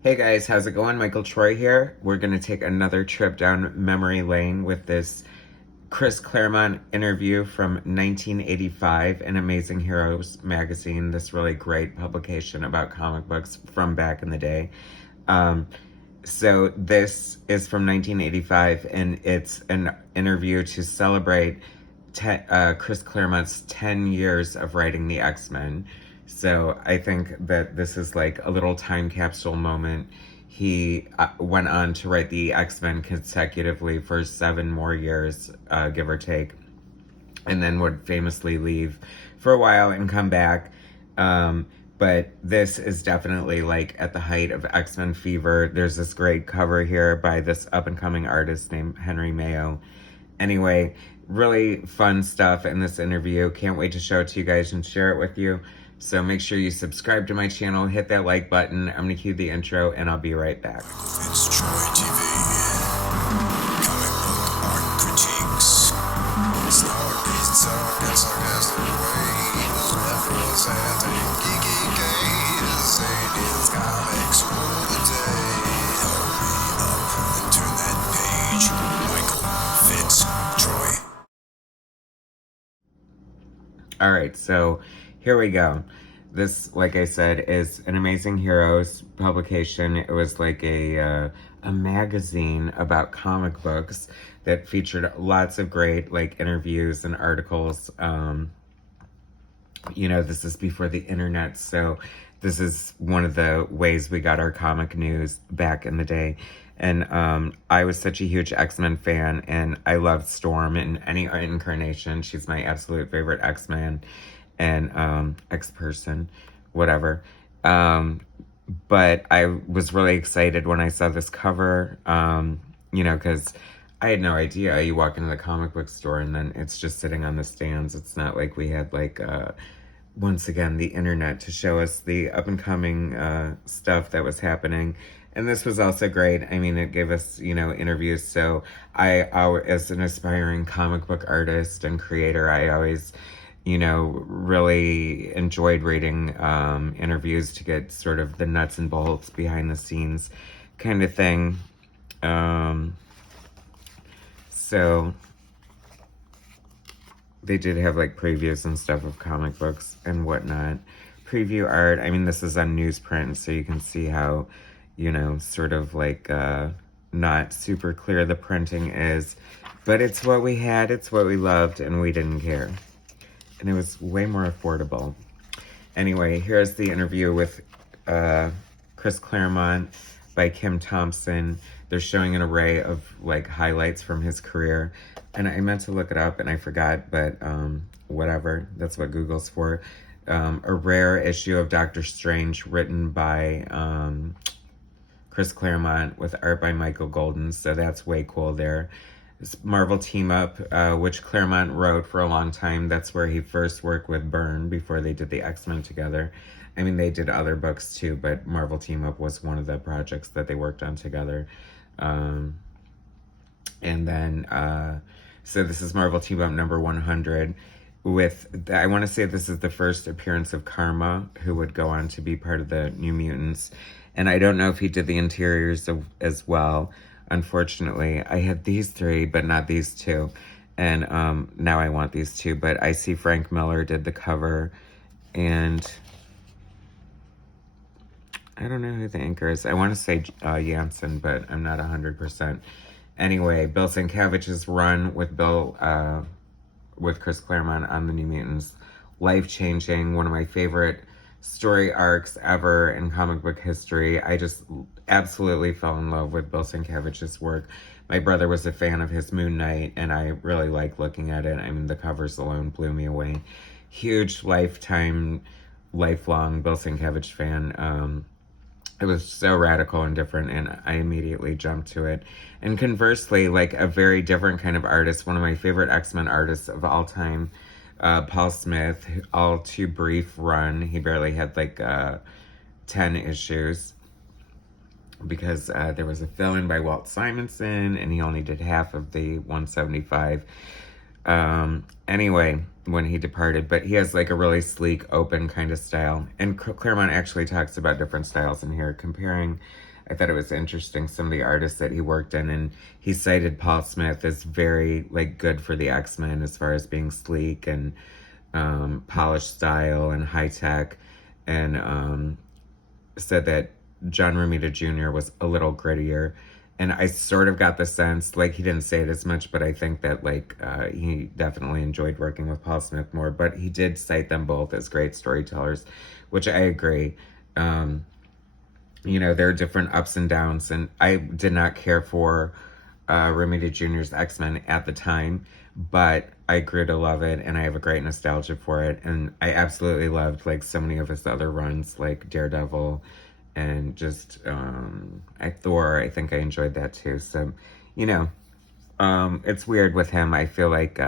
Hey guys, how's it going? Michael Troy here. We're going to take another trip down memory lane with this Chris Claremont interview from 1985 in Amazing Heroes magazine, this really great publication about comic books from back in the day. Um, so this is from 1985 and it's an interview to celebrate Chris Claremont's 10 years of writing the X-Men. So I think that this is like a little time capsule moment. He went on to write the X-Men consecutively for 7 more years, give or take, and then would famously leave for a while and come back. But this is definitely like at the height of X-Men fever. There's this great cover here by this up-and-coming artist named Henry Mayo. Anyway, really fun stuff in this interview. Can't wait to show it to you guys and share it with you. So make sure you subscribe to my channel, hit that like button. I'm going to cue the intro and I'll be right back. MichaelFitzTroytv, comic book art critiques, stories talk in sarcastic ways, represent a geeky gaze, aliens, comics rule the day. Hurry up and turn that page. Michael Fitz Troy. All right, so here we go. This, like I said, is an Amazing Heroes publication. It was like a magazine about comic books that featured lots of great like interviews and articles. This is before the internet, so this is one of the ways we got our comic news back in the day. And I was such a huge X-Men fan, and I loved Storm in any incarnation. She's my absolute favorite X-Man and X-person, whatever. But I was really excited when I saw this cover, because I had no idea. You walk into the comic book store and then it's just sitting on the stands. It's not like we had once again, the internet to show us the up-and-coming stuff that was happening. And this was also great. I mean, it gave us, interviews. So I, as an aspiring comic book artist and creator, I always, really enjoyed reading interviews to get sort of the nuts and bolts behind the scenes kind of thing. So they did have like previews and stuff of comic books and whatnot. Preview art. I mean, this is on newsprint, so you can see how, sort of like not super clear the printing is. But it's what we had, it's what we loved, and we didn't care. And it was way more affordable. Anyway, here's the interview with Chris Claremont by Kim Thompson. They're showing an array of like highlights from his career. And I meant to look it up and I forgot, but whatever. That's what Google's for. A rare issue of Doctor Strange written by Chris Claremont with art by Michael Golden. So that's way cool there. This Marvel Team Up, which Claremont wrote for a long time. That's where he first worked with Byrne before they did the X-Men together. I mean, they did other books too, but Marvel Team Up was one of the projects that they worked on together. And then, so this is Marvel Team Up number 100 with, I want to say this is the first appearance of Karma, who would go on to be part of the New Mutants. And I don't know if he did the interiors as well. Unfortunately, I had these 3, but not these 2. And now I want these 2. But I see Frank Miller did the cover. And I don't know who the inker is. I want to say Janssen, but I'm not 100%. Anyway, Bill Sienkiewicz's run with with Chris Claremont on the New Mutants. Life-changing, one of my favorite story arcs ever in comic book history. I just absolutely fell in love with Bill Sienkiewicz's work. My brother was a fan of his Moon Knight, and I really like looking at it. I mean, the covers alone blew me away. Huge lifelong Bill Sienkiewicz fan. It was so radical and different, and I immediately jumped to it. And conversely, like a very different kind of artist, one of my favorite X-Men artists of all time, Paul Smith, all too brief run. He barely had like 10 issues because there was a fill-in by Walt Simonson, and he only did half of the 175. Anyway, when he departed, but he has like a really sleek, open kind of style. And Claremont actually talks about different styles in here, comparing. I thought it was interesting, some of the artists that he worked in, and he cited Paul Smith as very like good for the X-Men as far as being sleek and polished style and high tech, and said that John Romita Jr. was a little grittier. And I sort of got the sense, like, he didn't say it as much, but I think that, like, he definitely enjoyed working with Paul Smith more. But he did cite them both as great storytellers, which I agree. You know, there are different ups and downs, and I did not care for Romita Jr.'s X-Men at the time, but I grew to love it, and I have a great nostalgia for it. And I absolutely loved, like, so many of his other runs, like Daredevil, and just Thor. I think I enjoyed that too. So, you know, it's weird with him. I feel like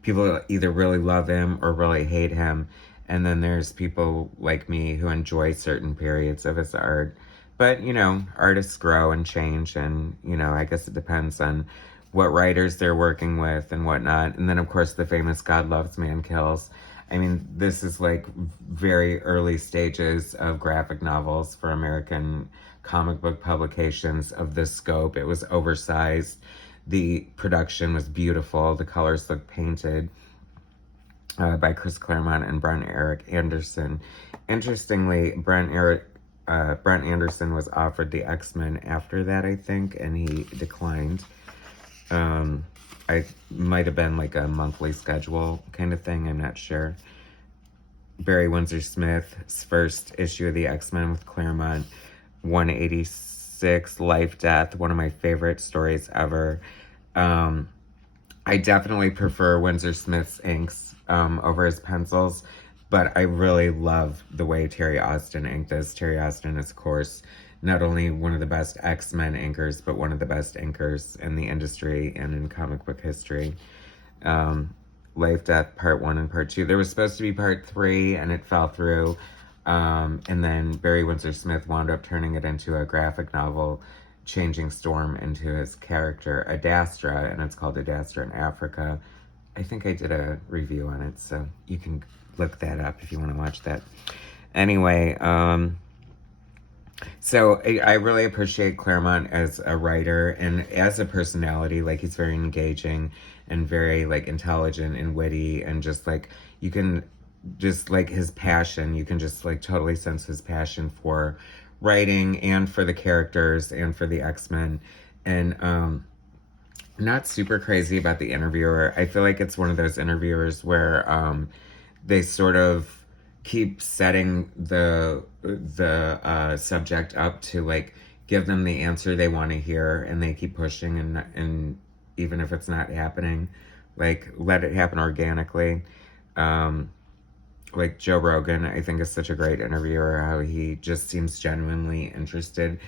people either really love him or really hate him, and then there's people like me who enjoy certain periods of his art. But, you know, artists grow and change, and, you know, I guess it depends on what writers they're working with and whatnot. And then, of course, the famous God Loves, Man Kills. I mean, this is like very early stages of graphic novels for American comic book publications of this scope. It was oversized. The production was beautiful. The colors looked painted by Chris Claremont and Brent Eric Anderson. Interestingly, Brent Anderson was offered the X-Men after that, I think, and he declined. I might have been like a monthly schedule kind of thing. I'm not sure. Barry Windsor-Smith's first issue of the X-Men with Claremont, 186, Life, Death, one of my favorite stories ever. I definitely prefer Windsor-Smith's inks over his pencils, but I really love the way Terry Austin inked this. Terry Austin is, of course, not only one of the best X-Men inkers, but one of the best inkers in the industry and in comic book history. Life, Death, Part 1 and Part 2. There was supposed to be Part 3, and it fell through. And then Barry Windsor-Smith wound up turning it into a graphic novel, changing Storm into his character, Adastra, and it's called Adastra in Africa. I think I did a review on it, so you can look that up if you want to watch that. Anyway, so I really appreciate Claremont as a writer and as a personality. Like, he's very engaging and very, like, intelligent and witty, and just, like, you can just, like, his passion, you can just, like, totally sense his passion for writing and for the characters and for the X-Men. And not super crazy about the interviewer. I feel like it's one of those interviewers where they sort of keep setting the subject up to, like, give them the answer they want to hear, and they keep pushing, and even if it's not happening, like, let it happen organically. Like Joe Rogan, I think, is such a great interviewer, how he just seems genuinely interested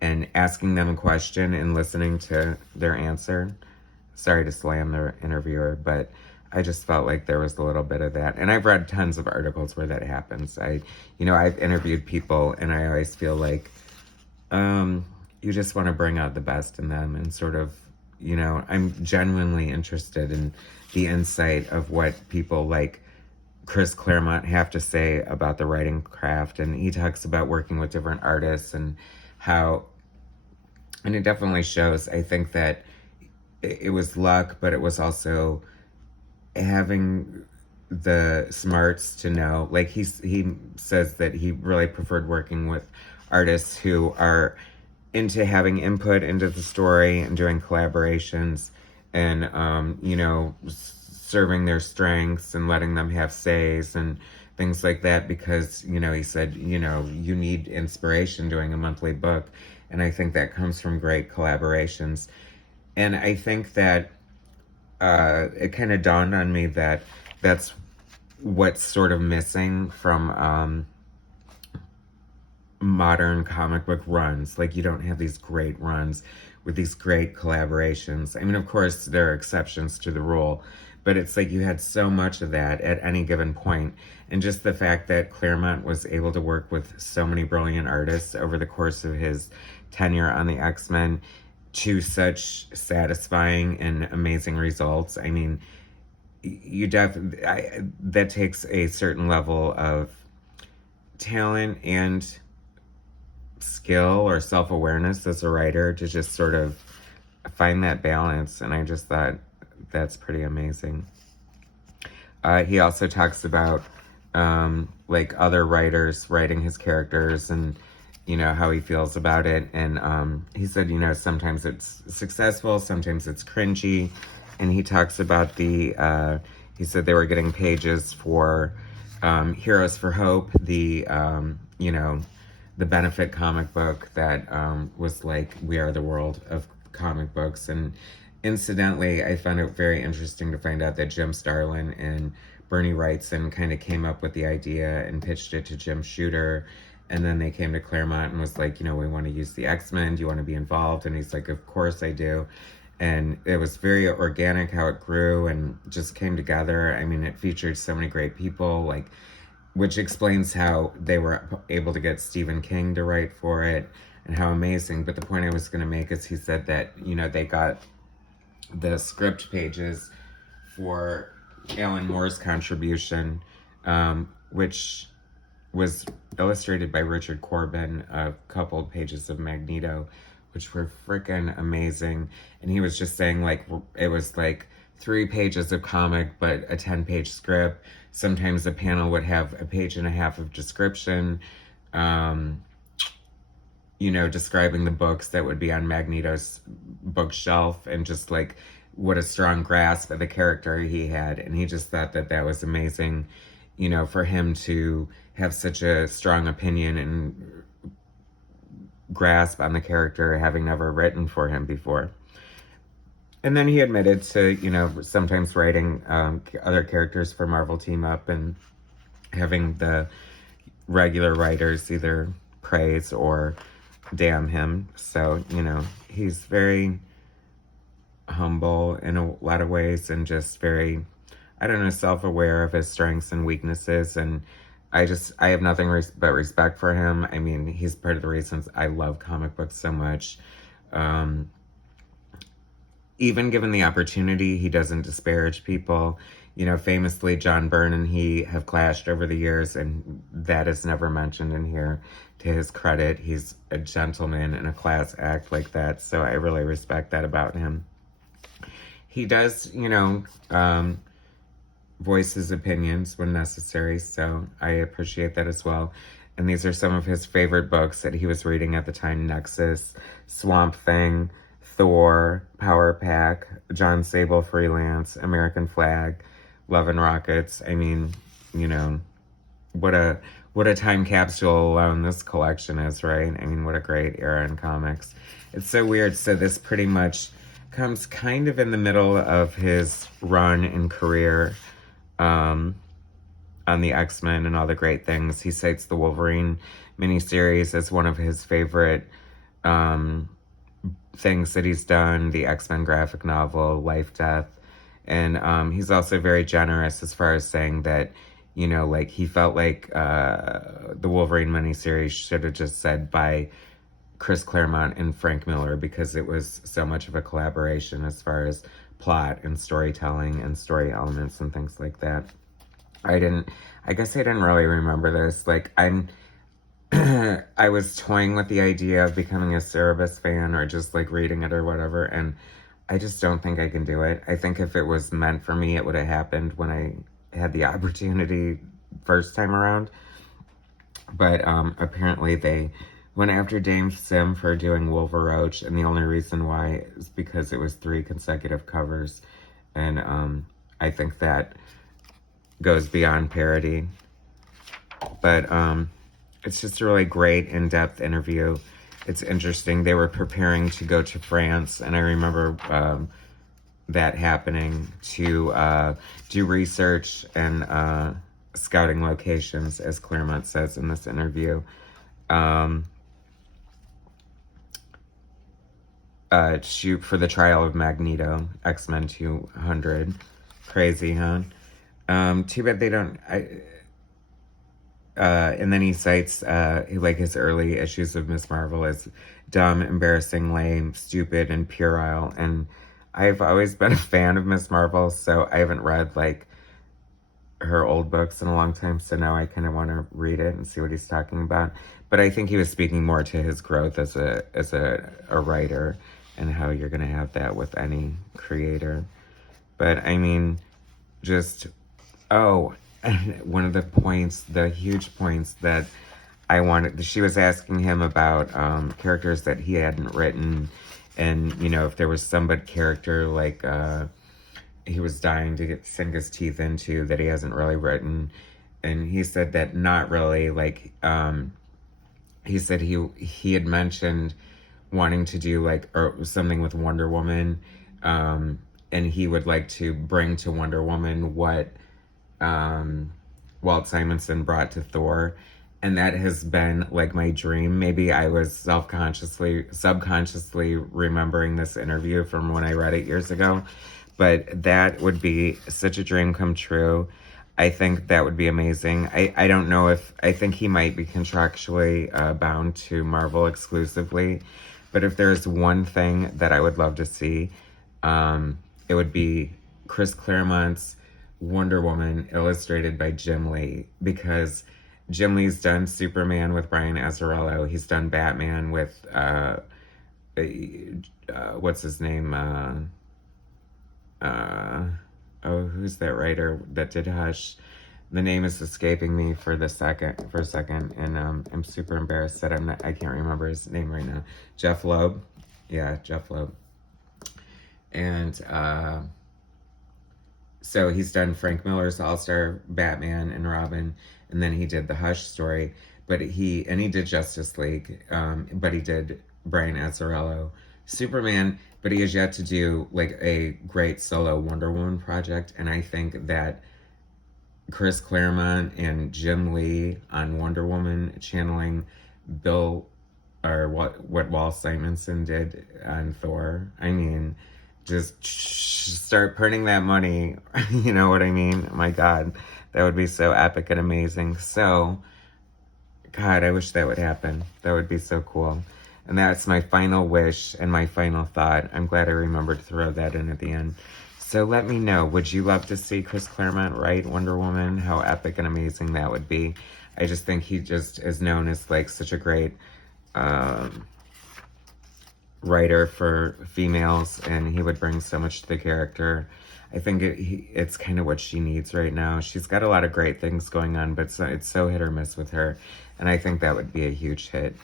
in asking them a question and listening to their answer. Sorry to slam the interviewer, but I just felt like there was a little bit of that. And I've read tons of articles where that happens. I've interviewed people, and I always feel like you just want to bring out the best in them, and sort of, you know, I'm genuinely interested in the insight of what people like Chris Claremont have to say about the writing craft. And he talks about working with different artists and how, and it definitely shows. I think that it was luck, but it was also having the smarts to know, like, he says that he really preferred working with artists who are into having input into the story and doing collaborations, and you know, serving their strengths and letting them have says and things like that, because, you know, he said, you know, you need inspiration doing a monthly book, and I think that comes from great collaborations. And I think that it kind of dawned on me that that's what's sort of missing from modern comic book runs. Like, you don't have these great runs with these great collaborations. I mean, of course, there are exceptions to the rule, but it's like you had so much of that at any given point. And just the fact that Claremont was able to work with so many brilliant artists over the course of his tenure on the X-Men to such satisfying and amazing results. I mean, that takes a certain level of talent and skill or self-awareness as a writer to just sort of find that balance. And I just thought that's pretty amazing. He also talks about like other writers writing his characters and how he feels about it. And he said sometimes it's successful, sometimes it's cringy. And he talks about he said they were getting pages for Heroes for Hope, the benefit comic book that was like We Are the World of comic books. And incidentally, I found it very interesting to find out that Jim Starlin and Bernie Wrightson kind of came up with the idea and pitched it to Jim Shooter. And then they came to Claremont and was like, we want to use the X-Men. Do you want to be involved? And he's like, of course I do. And it was very organic how it grew and just came together. I mean, it featured so many great people, like, which explains how they were able to get Stephen King to write for it and how amazing. But the point I was going to make is he said that, they got the script pages for Alan Moore's contribution, which was illustrated by Richard Corbin, a couple of pages of Magneto, which were freaking amazing. And he was just saying, like, it was like 3 pages of comic, but a 10-page script. Sometimes a panel would have a page and a half of description, describing the books that would be on Magneto's bookshelf and just like what a strong grasp of the character he had. And he just thought that that was amazing, for him to have such a strong opinion and grasp on the character, having never written for him before. And then he admitted to, sometimes writing other characters for Marvel Team Up and having the regular writers either praise or damn him. So, he's very humble in a lot of ways and just very, self-aware of his strengths and weaknesses. And I have nothing but respect for him. I mean, he's part of the reasons I love comic books so much. Even given the opportunity, he doesn't disparage people. Famously, John Byrne and he have clashed over the years, and that is never mentioned in here. To his credit, he's a gentleman and a class act like that, so I really respect that about him. He does, voice his opinions when necessary, so I appreciate that as well. And these are some of his favorite books that he was reading at the time: Nexus, Swamp Thing, Thor, Power Pack, John Sable Freelance, American Flag, Love and Rockets. I mean, what a time capsule alone this collection is, right? I mean, what a great era in comics. It's so weird. So this pretty much comes kind of in the middle of his run and career on the X-Men and all the great things. He cites the Wolverine miniseries as one of his favorite things that he's done, the X-Men graphic novel, Life, Death. And he's also very generous as far as saying that, like he felt like the Wolverine miniseries should have just said by Chris Claremont and Frank Miller, because it was so much of a collaboration as far as plot and storytelling and story elements and things like that. I guess I didn't really remember this. Like, I was toying with the idea of becoming a Cerebus fan or just like reading it or whatever, and I just don't think I can do it. I think if it was meant for me, it would have happened when I had the opportunity first time around. But apparently they went after Dame Sim for doing Wolveroach, and the only reason why is because it was 3 consecutive covers, and I think that goes beyond parody. But it's just a really great in-depth interview. It's interesting. They were preparing to go to France, and I remember that happening, to do research and scouting locations, as Claremont says in this interview. Shoot for the trial of Magneto, X-Men 200. Crazy, huh? Too bad they don't... and then he cites like his early issues of Miss Marvel as dumb, embarrassing, lame, stupid, and puerile. And I've always been a fan of Miss Marvel, so I haven't read like her old books in a long time, so now I kind of want to read it and see what he's talking about. But I think he was speaking more to his growth as a writer and how you're going to have that with any creator. But I mean, just, oh, one of the points, the huge points that I wanted, she was asking him about characters that he hadn't written, and, you know, if there was some character like he was dying to sink his teeth into that he hasn't really written. And he said that not really, like, he said he had mentioned wanting to do like or something with Wonder Woman, and he would like to bring to Wonder Woman what Walt Simonson brought to Thor. And that has been like my dream. Maybe I was subconsciously remembering this interview from when I read it years ago. But that would be such a dream come true. I think that would be amazing. I don't know if, I think he might be contractually bound to Marvel exclusively. But if there's one thing that I would love to see, it would be Chris Claremont's Wonder Woman illustrated by Jim Lee. Because Jim Lee's done Superman with Brian Azzarello. He's done Batman with, what's his name? Who's that writer that did Hush? The name is escaping me for a second, and I'm super embarrassed that I can't remember his name right now. Jeff Loeb. Yeah, Jeff Loeb. And, so he's done Frank Miller's All-Star Batman and Robin, and then he did the Hush story, but he did Justice League, but he did Brian Azzarello Superman, but he has yet to do like a great solo Wonder Woman project. And I think that Chris Claremont and Jim Lee on Wonder Woman channeling Bill, or what Walt Simonson did on Thor. I mean, just start printing that money. You know what I mean? My God, that would be so epic and amazing. So, God, I wish that would happen. That would be so cool. And that's my final wish and my final thought. I'm glad I remembered to throw that in at the end. So let me know, would you love to see Chris Claremont write Wonder Woman? How epic and amazing that would be. I just think he just is known as like such a great writer for females, and he would bring so much to the character. I think it's kind of what she needs right now. She's got a lot of great things going on, but it's so hit or miss with her. And I think that would be a huge hit.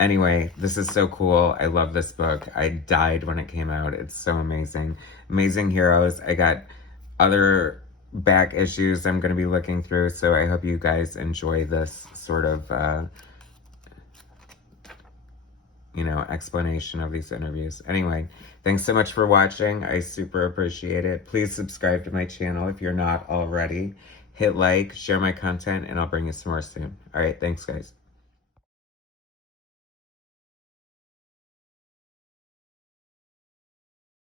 Anyway, this is so cool. I love this book. I died when it came out. It's so amazing. Amazing heroes. I got other back issues I'm going to be looking through, so I hope you guys enjoy this sort of, explanation of these interviews. Anyway, thanks so much for watching. I super appreciate it. Please subscribe to my channel if you're not already. Hit like, share my content, and I'll bring you some more soon. All right, thanks, guys.